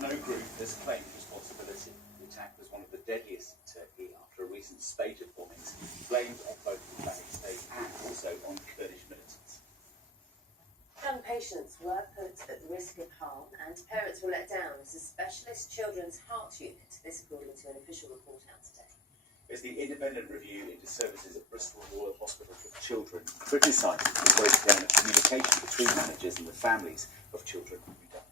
no group has claimed responsibility. The attack was one of the deadliest in Turkey after a recent spate of bombings blamed on both the Islamic State and also on Kurdish militants. Young patients were put at risk of harm and parents were let down as a specialist children's heart unit, this according to an official report out today. As the independent review into services at Bristol Royal Hospital for Children criticised the breakdown of communication between managers and the families of children who died.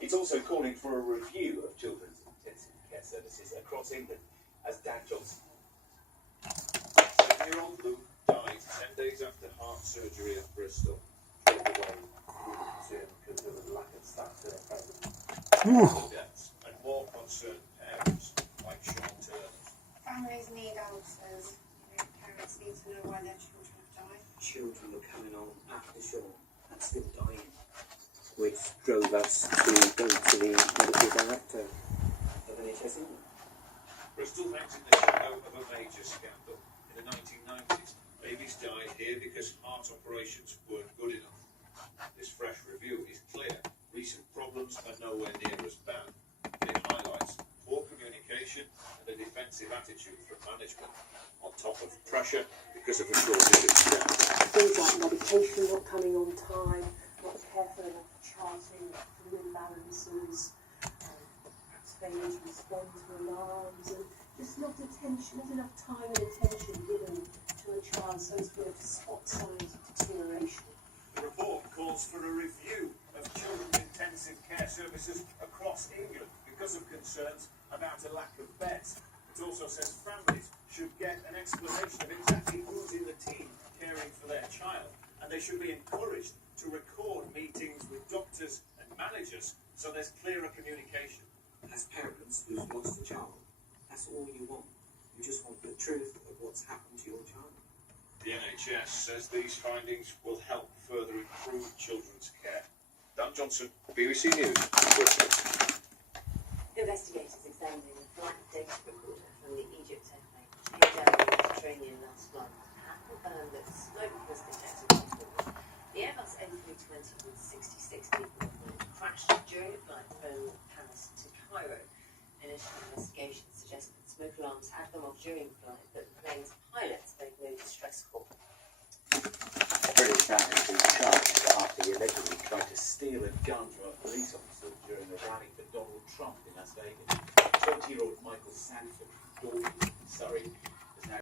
It's also calling for a review of children's intensive care services across England, as Dan Johnson. 7-year-old Luke died 10 days after heart surgery at Bristol. Straight away, we were concerned because there was a lack of staff there present. Deaths and more concerned parents like Sean Turner. Families need answers. Parents need to know why their children have died. Children were coming on after Sean and still dying, which drove us to go to the medical director of NHS England. Bristol hangs in the shadow of a major scandal. In the 1990s, babies died here because heart operations weren't good enough. This fresh review is clear. Recent problems are nowhere near as bad. It highlights poor communication and a defensive attitude from management, on top of pressure because of a shortage of staff. Things like medication not coming on time, not careful enough charting, fluid imbalances, failure to respond to alarms, and just not enough time and attention given to a child so as to be able to spot signs of deterioration. The report calls for a review of children's intensive care services across England because of concerns about a lack of beds. It also says families should get an explanation of exactly who's in the team caring for their child, and they should be encouraged to record meetings with doctors and managers so there's clearer communication. As parents who've lost a child, that's all you want. You just want the truth of what's happened to your child. The NHS says these findings will help further improve children's care. Dan Johnson, BBC News, Bristol. Investigators examining a flight data recorder from the Egypt airplane which came down the Mediterranean last month have confirmed that smoke was detected on board. The Airbus A320 with 66 people on board crashed during a flight from Paris to Cairo. Initial investigations suggest that smoke alarms had gone off during the flight, but the plane's pilots made no distress call. A British man has been charged after he allegedly tried to steal a gun from a police officer during a rally for Donald Trump in Las Vegas. 20-year-old Michael Sanford